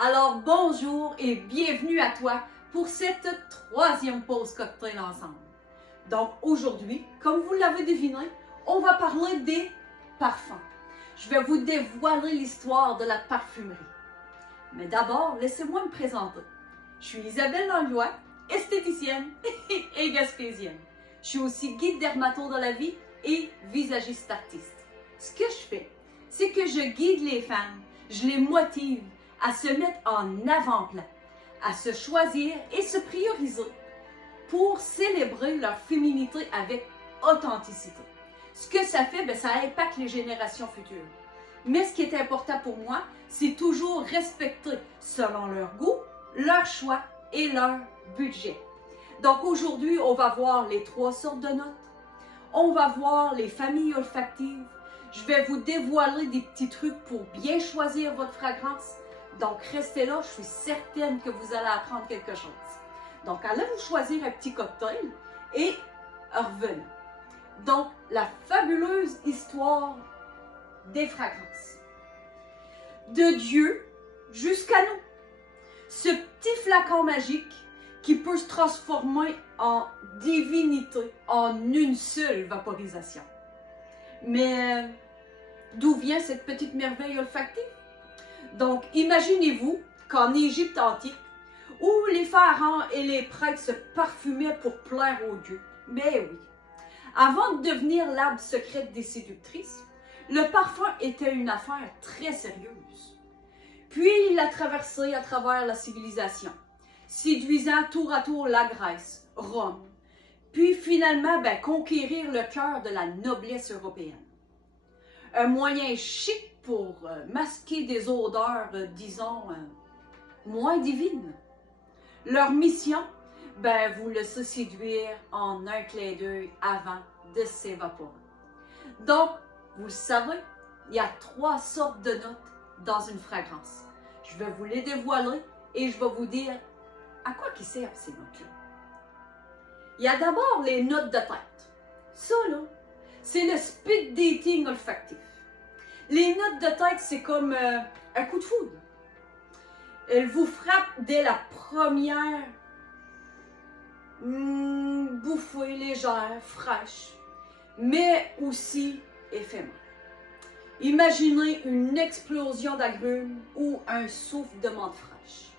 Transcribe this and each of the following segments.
Alors bonjour et bienvenue à toi pour cette troisième pause cocktail ensemble. Donc aujourd'hui, comme vous l'avez deviné, on va parler des parfums. Je vais vous dévoiler l'histoire de la parfumerie. Mais d'abord, laissez-moi me présenter. Je suis Isabelle Langlois, esthéticienne et gaspésienne. Je suis aussi guide dermato dans la vie et visagiste artiste. Ce que je fais, c'est que je guide les femmes, je les motive à se mettre en avant-plan, à se choisir et se prioriser pour célébrer leur féminité avec authenticité. Ce que ça fait, ça impacte les générations futures. Mais ce qui est important pour moi, c'est toujours respecter selon leur goût, leur choix et leur budget. Donc aujourd'hui, on va voir les 3 sortes de notes. On va voir les familles olfactives. Je vais vous dévoiler des petits trucs pour bien choisir votre fragrance. Donc restez là, je suis certaine que vous allez apprendre quelque chose. Donc allez-vous choisir un petit cocktail et revenez. Donc la fabuleuse histoire des fragrances. De Dieu jusqu'à nous. Ce petit flacon magique qui peut se transformer en divinité en une seule vaporisation. Mais d'où vient cette petite merveille olfactive? Donc, imaginez-vous qu'en Égypte antique, où les pharaons et les prêtres se parfumaient pour plaire aux dieux. Mais oui, avant de devenir l'arbre secrète des séductrices, le parfum était une affaire très sérieuse. Puis, il a traversé à travers la civilisation, séduisant tour à tour la Grèce, Rome, puis finalement conquérir le cœur de la noblesse européenne. Un moyen chic pour masquer des odeurs, disons, moins divines. Leur mission, vous laisser séduire en un clin d'œil avant de s'évaporer. Donc, vous le savez, il y a 3 sortes de notes dans une fragrance. Je vais vous les dévoiler et je vais vous dire à quoi qui servent ces notes-là. Il y a d'abord les notes de tête. Ça, là, c'est le speed dating olfactif. Les notes de tête, c'est comme un coup de foudre. Elle vous frappe dès la première bouffée légère, fraîche, mais aussi éphémère. Imaginez une explosion d'agrumes ou un souffle de menthe fraîche.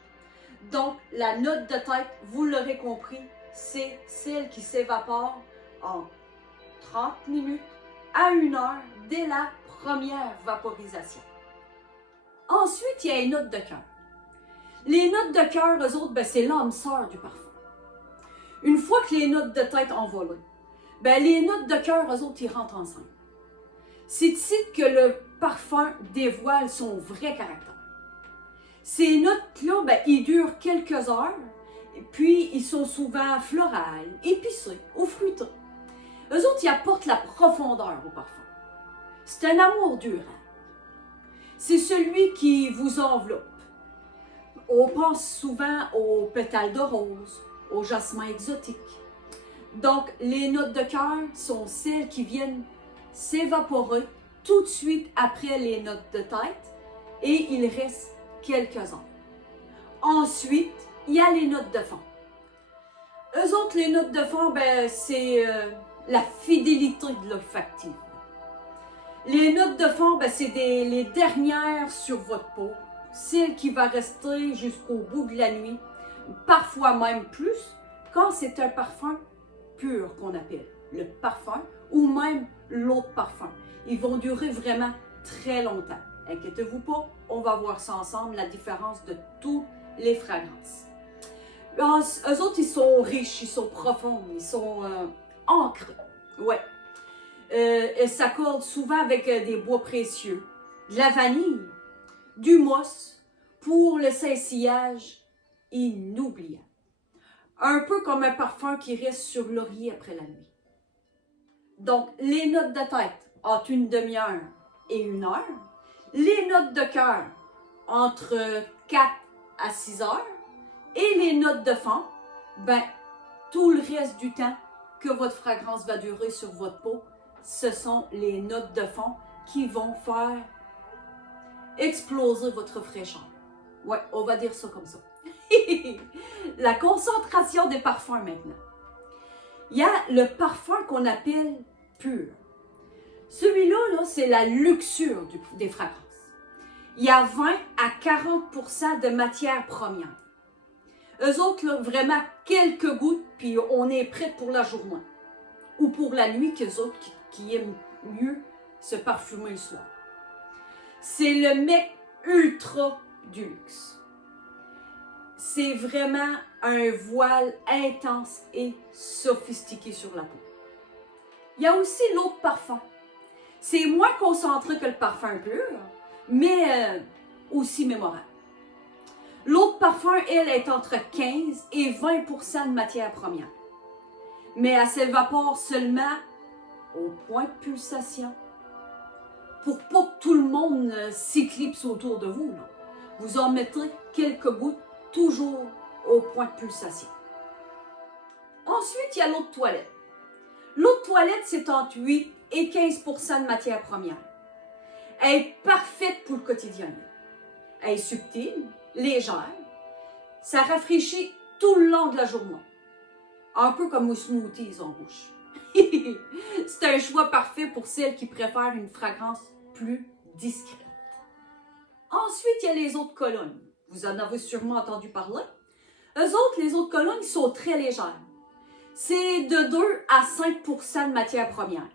Donc, la note de tête, vous l'aurez compris, c'est celle qui s'évapore en 30 minutes à 1 heure dès la première vaporisation. Ensuite, il y a les notes de cœur. Les notes de cœur, eux autres, c'est l'âme sœur du parfum. Une fois que les notes de tête ont volé, les notes de cœur, eux autres, ils rentrent ensemble. C'est ici que le parfum dévoile son vrai caractère. Ces notes-là, ils durent quelques heures, puis ils sont souvent florales, épicées ou fruitées. Eux autres, ils apportent la profondeur au parfum. C'est un amour durable. C'est celui qui vous enveloppe. On pense souvent aux pétales de rose, aux jasmins exotiques. Donc, les notes de cœur sont celles qui viennent s'évaporer tout de suite après les notes de tête et il reste quelques heures. Ensuite, il y a les notes de fond. Eux autres, les notes de fond, c'est la fidélité de l'olfactive. Les notes de fond, c'est les dernières sur votre peau, celle qui va rester jusqu'au bout de la nuit, parfois même plus, quand c'est un parfum pur qu'on appelle le parfum ou même l'autre parfum. Ils vont durer vraiment très longtemps. Inquiétez-vous pas, on va voir ça ensemble, la différence de toutes les fragrances. Eux autres, ils sont riches, ils sont profonds, ils sont ancrés. Ouais. Elles s'accordent souvent avec des bois précieux, de la vanille, du mousse, pour le scintillage inoubliable. Un peu comme un parfum qui reste sur l'oreiller après la nuit. Donc, les notes de tête entre 1 demi-heure et 1 heure. Les notes de cœur entre 4 à 6 heures. Et les notes de fond, tout le reste du temps que votre fragrance va durer sur votre peau, ce sont les notes de fond qui vont faire exploser votre fraîcheur. Ouais, on va dire ça comme ça. La concentration des parfums maintenant. Il y a le parfum qu'on appelle pur. Celui-là, -là, c'est la luxure des fragrances. Il y a 20 à 40% de matières premières. Eux autres, là, vraiment quelques gouttes, puis on est prêt pour la journée. Ou pour la nuit, qu'eux autres qui aiment mieux se parfumer le soir. C'est le mec ultra du luxe. C'est vraiment un voile intense et sophistiqué sur la peau. Il y a aussi l'autre parfum. C'est moins concentré que le parfum pur, mais aussi mémorable. L'autre parfum, elle, est entre 15 et 20% de matière première. Mais elle s'évapore seulement au point de pulsation. Pour pas que tout le monde s'éclipse autour de vous, là. Vous en mettrez quelques gouttes toujours au point de pulsation. Ensuite, il y a l'eau de toilette. L'eau de toilette, c'est entre 8 et 15% de matière première. Elle est parfaite pour le quotidien. Elle est subtile, légère. Ça rafraîchit tout le long de la journée. Un peu comme aux smoothies en bouche. C'est un choix parfait pour celles qui préfèrent une fragrance plus discrète. Ensuite, il y a les eaux de Cologne. Vous en avez sûrement entendu parler. Eux autres, les eaux de Cologne sont très légères. C'est de 2 à 5% de matière première.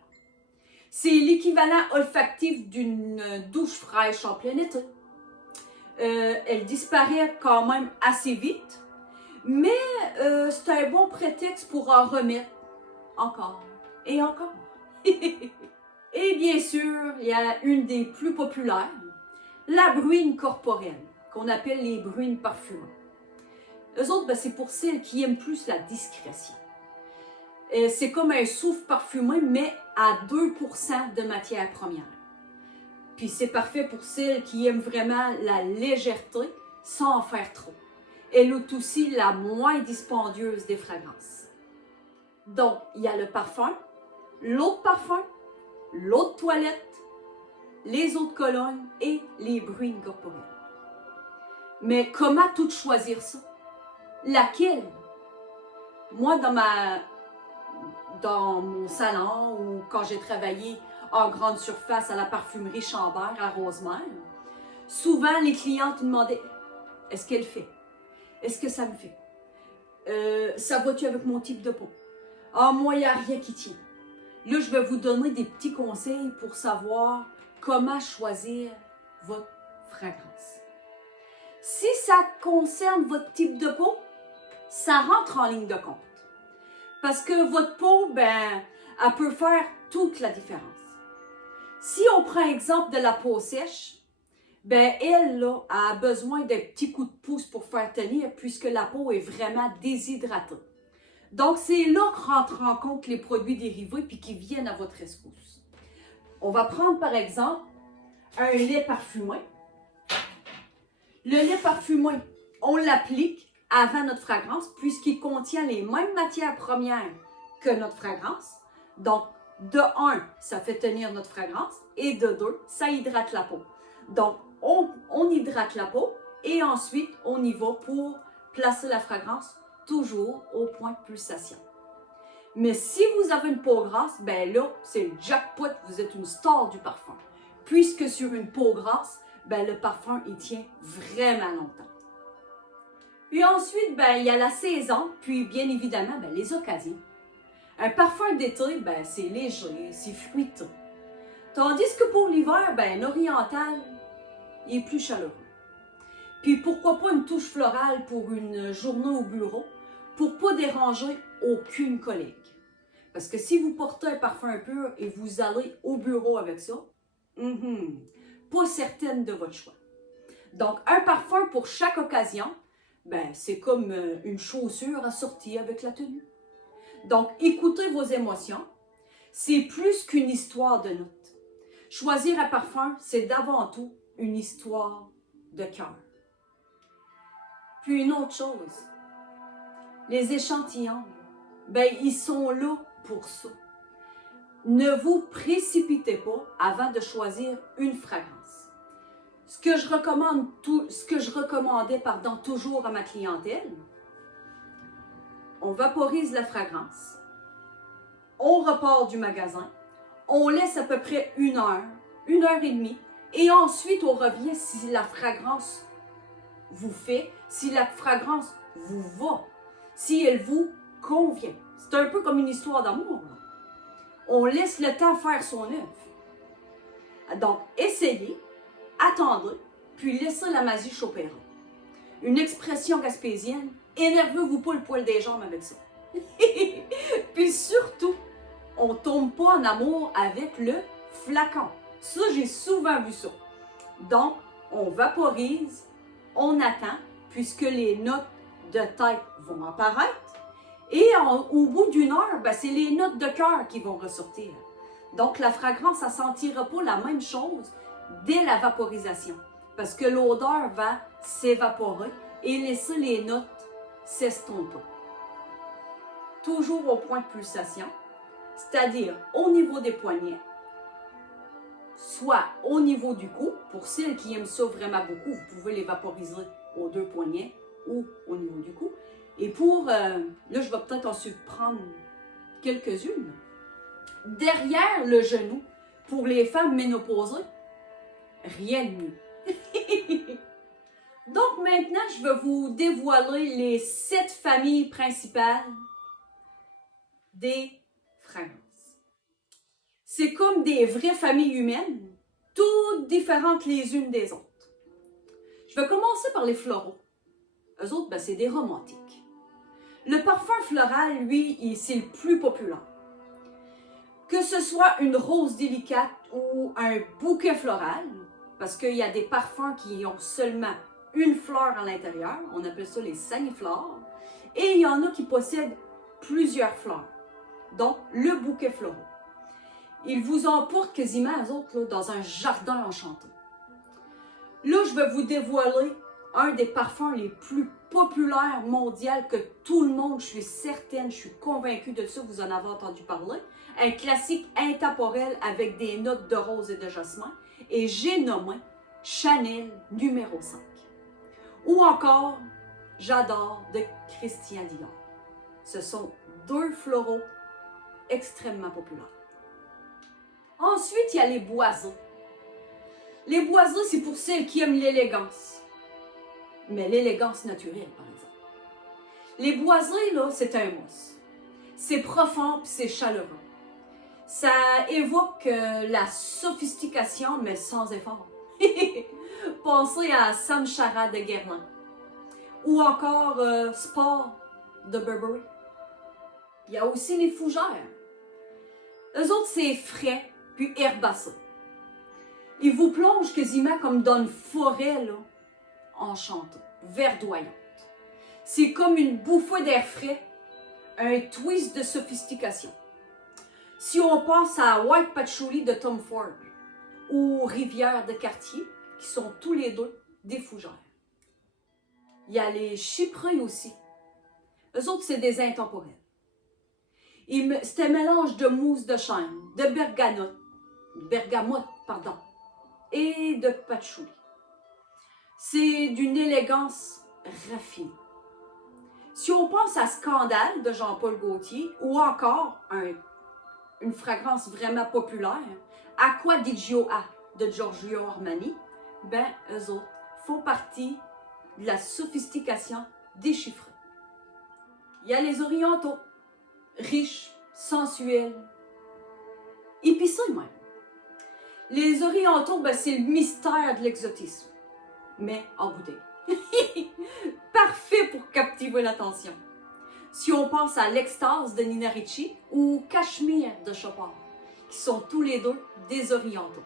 C'est l'équivalent olfactif d'une douche fraîche en plein été. Elle disparaît quand même assez vite, mais c'est un bon prétexte pour en remettre encore et encore. Et bien sûr, il y a une des plus populaires, la bruine corporelle, qu'on appelle les bruines parfumées. Eux autres, ben, c'est pour celles qui aiment plus la discrétion. C'est comme un souffle parfumé, mais à 2% de matière première. Puis c'est parfait pour celles qui aiment vraiment la légèreté sans en faire trop. Elle est aussi la moins dispendieuse des fragrances. Donc, il y a le parfum, l'eau de parfum, l'eau de toilette, les eaux de Cologne et les bruines corporelles. Mais comment tout choisir ça? Laquelle? Moi, dans mon salon ou quand j'ai travaillé en grande surface à la parfumerie Chambert à Rosemère, souvent les clientes me demandaient « Est-ce qu'elle fait? Est-ce que ça me fait? Ça va-tu avec mon type de peau? Ah, moi, il n'y a rien qui tient. » Là, je vais vous donner des petits conseils pour savoir comment choisir votre fragrance. Si ça concerne votre type de peau, ça rentre en ligne de compte. Parce que votre peau, ben, elle peut faire toute la différence. Si on prend exemple de la peau sèche, ben elle là, a besoin d'un petit coup de pouce pour faire tenir puisque la peau est vraiment déshydratée. Donc, c'est là que rentrent en compte les produits dérivés puis qui viennent à votre rescousse. On va prendre par exemple un lait parfumé. Le lait parfumé, on l'applique avant notre fragrance puisqu'il contient les mêmes matières premières que notre fragrance. Donc, de 1, ça fait tenir notre fragrance et de 2, ça hydrate la peau. Donc, on hydrate la peau et ensuite, on y va pour placer la fragrance toujours au point de pulsation. Mais si vous avez une peau grasse, ben là, c'est le jackpot, vous êtes une star du parfum. Puisque sur une peau grasse, ben le parfum, il tient vraiment longtemps. Puis ensuite, ben, il y a la saison, puis bien évidemment, ben, les occasions. Un parfum d'été, ben, c'est léger, c'est fruiteux. Tandis que pour l'hiver, ben, l'oriental, il est plus chaleureux. Puis pourquoi pas une touche florale pour une journée au bureau, pour ne pas déranger aucune collègue. Parce que si vous portez un parfum pur et vous allez au bureau avec ça, pas certaine de votre choix. Donc, un parfum pour chaque occasion, ben, c'est comme une chaussure assortie avec la tenue. Donc, écoutez vos émotions. C'est plus qu'une histoire de notes. Choisir un parfum, c'est d'avant tout une histoire de cœur. Puis une autre chose, les échantillons, ben, ils sont là pour ça. Ne vous précipitez pas avant de choisir une fragrance. Ce que je recommandais toujours à ma clientèle, on vaporise la fragrance, on repart du magasin, on laisse à peu près 1 heure et demie, et ensuite on revient si la fragrance vous fait, si la fragrance vous va, si elle vous convient. C'est un peu comme une histoire d'amour. On laisse le temps faire son œuvre. Donc, essayez, attendez, puis laissez la magie opérer. Une expression gaspésienne, énervez-vous pas le poil des jambes avec ça. Puis surtout, on tombe pas en amour avec le flacon. Ça, j'ai souvent vu ça. Donc, on vaporise, on attend, puisque les notes de tête vont apparaître. Et au bout d'1 heure, ben, c'est les notes de cœur qui vont ressortir. Donc, la fragrance, ça ne sentira pas la même chose dès la vaporisation. Parce que l'odeur va s'évaporer et laisser les notes s'estomper. Toujours au point de pulsation, c'est-à-dire au niveau des poignets, soit au niveau du cou. Pour celles qui aiment ça vraiment beaucoup, vous pouvez les vaporiser aux 2 poignets ou au niveau du cou. Et pour, là je vais peut-être en surprendre quelques-unes. Derrière le genou, pour les femmes ménopausées, rien de mieux. Donc maintenant, je vais vous dévoiler les 7 familles principales des fragrances. C'est comme des vraies familles humaines, toutes différentes les unes des autres. Je vais commencer par les floraux. Eux autres, ben, c'est des romantiques. Le parfum floral, lui, c'est le plus populaire. Que ce soit une rose délicate ou un bouquet floral, parce qu'il y a des parfums qui ont seulement une fleur à l'intérieur, on appelle ça les saniflores, et il y en a qui possèdent plusieurs fleurs, donc le bouquet floral. Ils vous emportent quasiment, eux autres, là, dans un jardin enchanté. Là, je vais vous dévoiler un des parfums les plus populaires mondiaux que tout le monde, je suis certaine, je suis convaincue de ça, vous en avez entendu parler. Un classique intemporel avec des notes de rose et de jasmin. Et j'ai nommé Chanel numéro 5. Ou encore, j'adore de Christian Dior. Ce sont 2 floraux extrêmement populaires. Ensuite, il y a les boisés. Les boisés, c'est pour celles qui aiment l'élégance. Mais l'élégance naturelle, par exemple. Les boisés, là, c'est un mousse. C'est profond et c'est chaleureux. Ça évoque la sophistication, mais sans effort. Pensez à Samshara de Guerlain. Ou encore Sport de Burberry. Il y a aussi les fougères. Eux autres, c'est frais puis herbacé. Ils vous plongent quasiment comme dans une forêt, là, enchantée, verdoyante. C'est comme une bouffée d'air frais, un twist de sophistication. Si on pense à White Patchouli de Tom Ford ou Rivière de Cartier, qui sont tous les 2 des fougères. Il y a les chyprins aussi. Eux autres, c'est des intemporels. C'est un mélange de mousse de chêne, de bergamote, et de patchouli. C'est d'une élégance raffinée. Si on pense à Scandale de Jean-Paul Gaultier ou encore une fragrance vraiment populaire, Acqua di Gioia de Giorgio Armani, ben eux autres font partie de la sophistication déchiffrée. Il y a les orientaux, riches, sensuels, épicés même. Les orientaux, ben, c'est le mystère de l'exotisme, mais en bouteille. Parfait pour captiver l'attention. Si on pense à l'Extase de Nina Ricci ou Cachemire de Chopin, qui sont tous les 2 des orientaux.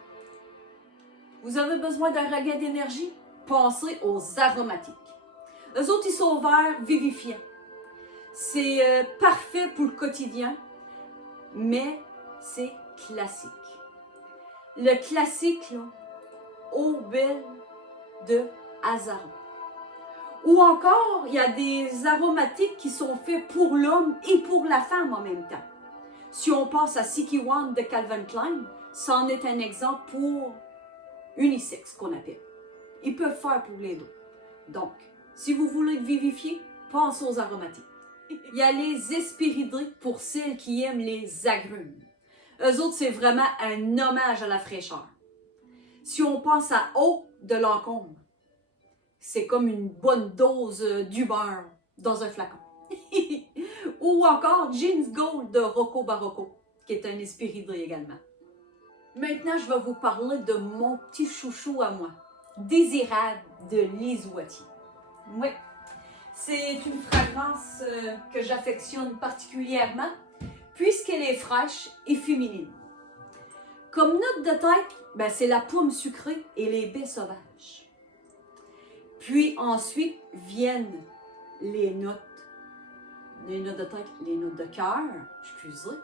Vous avez besoin d'un regain d'énergie? Pensez aux aromatiques. Eux autres, ils sont verts, vivifiants. C'est parfait pour le quotidien, mais c'est classique. Le classique, là, Eau belle de Azzaro. Ou encore, il y a des aromatiques qui sont faits pour l'homme et pour la femme en même temps. Si on pense à Siki One de Calvin Klein, c'en est un exemple pour unisexe qu'on appelle. ils peuvent faire pour les dos. Donc, si vous voulez vivifier, pensez aux aromatiques. Il y a les Hesperidae pour celles qui aiment les agrumes. Eux autres, c'est vraiment un hommage à la fraîcheur. Si on pense à eau de l'encombre, c'est comme une bonne dose du beurre dans un flacon. Ou encore Jeans Gold de Rocco Barocco, qui est un Hesperidae également. Maintenant, je vais vous parler de mon petit chouchou à moi, Désirable de Lise Wattier. Oui, c'est une fragrance que j'affectionne particulièrement puisqu'elle est fraîche et féminine. Comme note de tête, c'est la pomme sucrée et les baies sauvages. Puis ensuite viennent les notes de tête, les notes de cœur, excusez,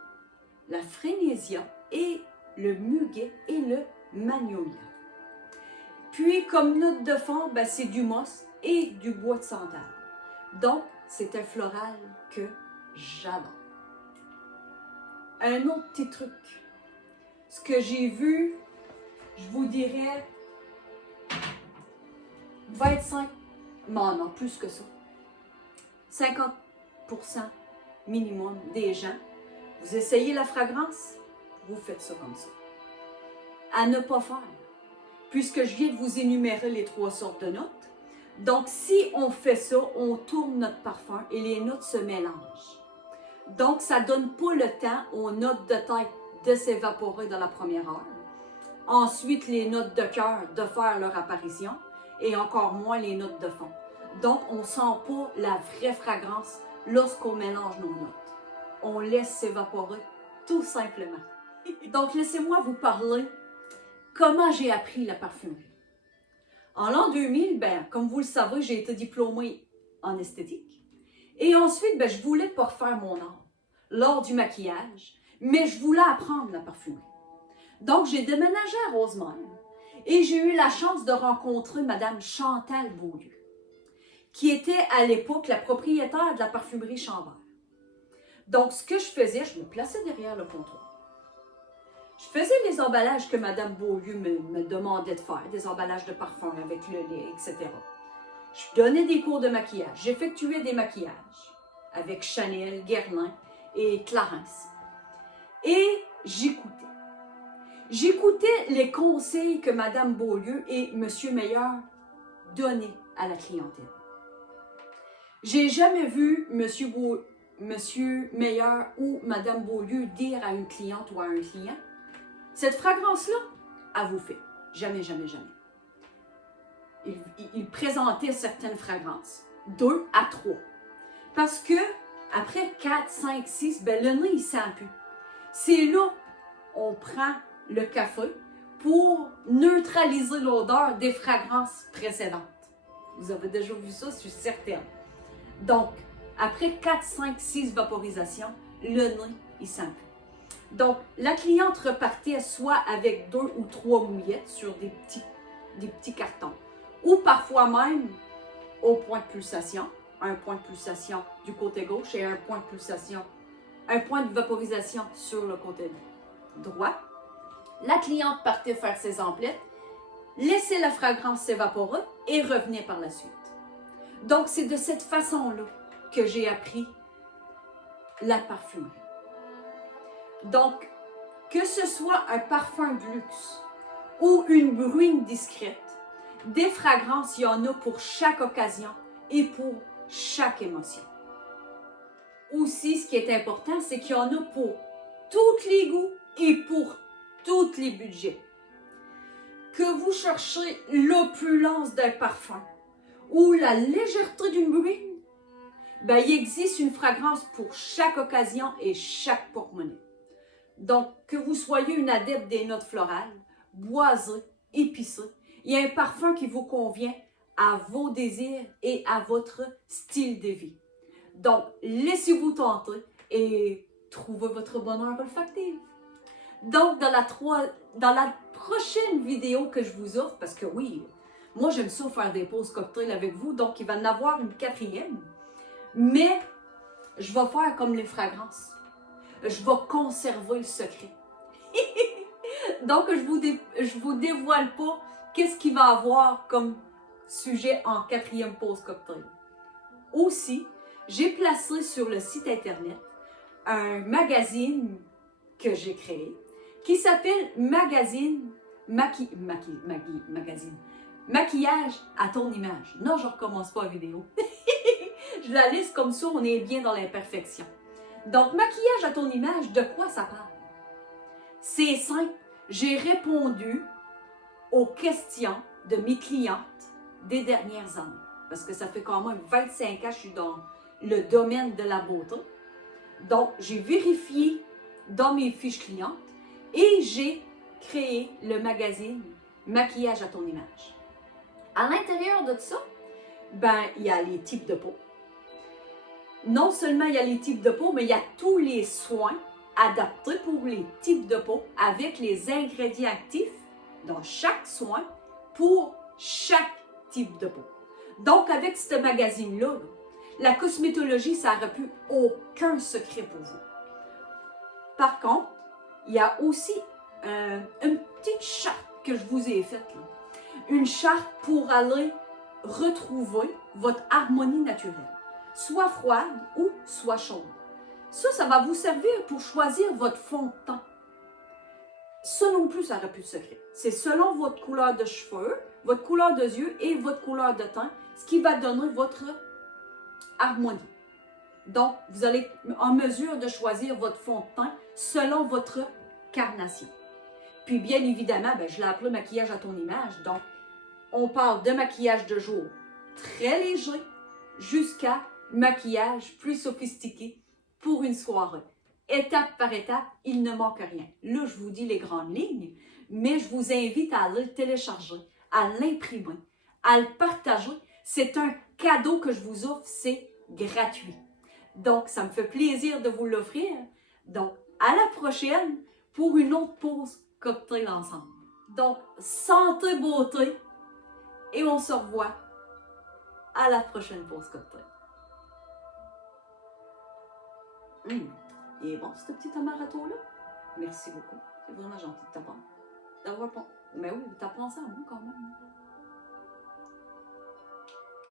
la frénésia et le muguet et le magnolia. Puis comme note de fond, c'est du moss et du bois de santal. Donc, c'est un floral que j'adore. Un autre petit truc. Ce que j'ai vu, je vous dirais 25, non, plus que ça. 50% minimum des gens. Vous essayez la fragrance, vous faites ça comme ça. À ne pas faire, puisque je viens de vous énumérer les 3 sortes de notes. Donc, si on fait ça, on tourne notre parfum et les notes se mélangent. Donc, ça ne donne pas le temps aux notes de tête de s'évaporer dans la première heure. Ensuite, les notes de cœur de faire leur apparition et encore moins les notes de fond. Donc, on ne sent pas la vraie fragrance lorsqu'on mélange nos notes. On laisse s'évaporer tout simplement. Donc, laissez-moi vous parler comment j'ai appris la parfumerie. En l'an 2000, comme vous le savez, j'ai été diplômée en esthétique. Et ensuite, je voulais parfaire mon art lors du maquillage, mais je voulais apprendre la parfumerie. Donc, j'ai déménagé à Rosemère et j'ai eu la chance de rencontrer Madame Chantal Beaulieu, qui était à l'époque la propriétaire de la parfumerie Chambert. Donc, ce que je faisais, je me plaçais derrière le comptoir. Je faisais les emballages que Mme Beaulieu me demandait de faire, des emballages de parfum avec le lait, etc. Je donnais des cours de maquillage, j'effectuais des maquillages avec Chanel, Guerlain et Clarence. Et j'écoutais. J'écoutais les conseils que Mme Beaulieu et M. Meilleur donnaient à la clientèle. J'ai jamais vu M. Meilleur ou Mme Beaulieu dire à une cliente ou à un client: cette fragrance-là, elle vous fait. Jamais, jamais, jamais. Il présentait certaines fragrances, 2 à 3. Parce que, après 4, 5, 6, le nez, il ne sent plus. C'est là on prend le café pour neutraliser l'odeur des fragrances précédentes. Vous avez déjà vu ça, je suis certaine. Donc, après 4, 5, 6 vaporisations, le nez, il sent plus. Donc, la cliente repartait soit avec 2 ou 3 mouillettes sur des petits cartons, ou parfois même au point de pulsation, un point de pulsation du côté gauche et un point de pulsation, un point de vaporisation sur le côté droit. La cliente partait faire ses emplettes, laissait la fragrance s'évaporer et revenait par la suite. Donc, c'est de cette façon-là que j'ai appris la parfumerie. Donc, que ce soit un parfum de luxe ou une bruine discrète, des fragrances, il y en a pour chaque occasion et pour chaque émotion. Aussi, ce qui est important, c'est qu'il y en a pour tous les goûts et pour tous les budgets. Que vous cherchez l'opulence d'un parfum ou la légèreté d'une bruine, il existe une fragrance pour chaque occasion et chaque porte-monnaie. Donc, que vous soyez une adepte des notes florales, boisées, épicées, il y a un parfum qui vous convient à vos désirs et à votre style de vie. Donc, laissez-vous tenter et trouvez votre bonheur olfactif. Donc, dans la prochaine vidéo que je vous offre, parce que oui, moi j'aime ça faire des pauses cocktails avec vous, donc il va en avoir une 4e, mais je vais faire comme les fragrances. Je vais conserver le secret. Donc, je vous dévoile pas qu'est-ce qu'il va avoir comme sujet en 4e pause cocktail. Aussi, j'ai placé sur le site internet un magazine que j'ai créé qui s'appelle Magazine Maquillage à ton image. Non, je ne recommence pas la vidéo. Je la laisse comme ça, on est bien dans l'imperfection. Donc, maquillage à ton image, de quoi ça parle? C'est simple. J'ai répondu aux questions de mes clientes des dernières années. Parce que ça fait quand même 25 ans que je suis dans le domaine de la beauté. Donc, j'ai vérifié dans mes fiches clientes et j'ai créé le magazine Maquillage à ton image. À l'intérieur de ça, il y a les types de peau. Non seulement il y a les types de peau, mais il y a tous les soins adaptés pour les types de peau avec les ingrédients actifs dans chaque soin pour chaque type de peau. Donc, avec ce magazine-là, la cosmétologie, ça n'aurait plus aucun secret pour vous. Par contre, il y a aussi une petite charte que je vous ai faite. Là. Une charte pour aller retrouver votre harmonie naturelle, soit froide ou soit chaude. Ça va vous servir pour choisir votre fond de teint. Ça non plus, ça n'aurait plus de secret. C'est selon votre couleur de cheveux, votre couleur de yeux et votre couleur de teint, ce qui va donner votre harmonie. Donc, vous allez être en mesure de choisir votre fond de teint selon votre carnation. Puis, bien évidemment, je l'ai appelé maquillage à ton image. Donc, on parle de maquillage de jour très léger jusqu'à maquillage plus sophistiqué pour une soirée. Étape par étape, il ne manque rien. Là, je vous dis les grandes lignes, mais je vous invite à le télécharger, à l'imprimer, à le partager. C'est un cadeau que je vous offre, c'est gratuit. Donc, ça me fait plaisir de vous l'offrir. Donc, à la prochaine pour une autre pause cocktail ensemble. Donc, santé, beauté, et on se revoit à la prochaine pause cocktail. Il est bon, ce petit amaretto-là. Merci beaucoup. C'est vraiment gentil de ta part. D'avoir pensé. Mais oui, t'as pensé à moi quand même.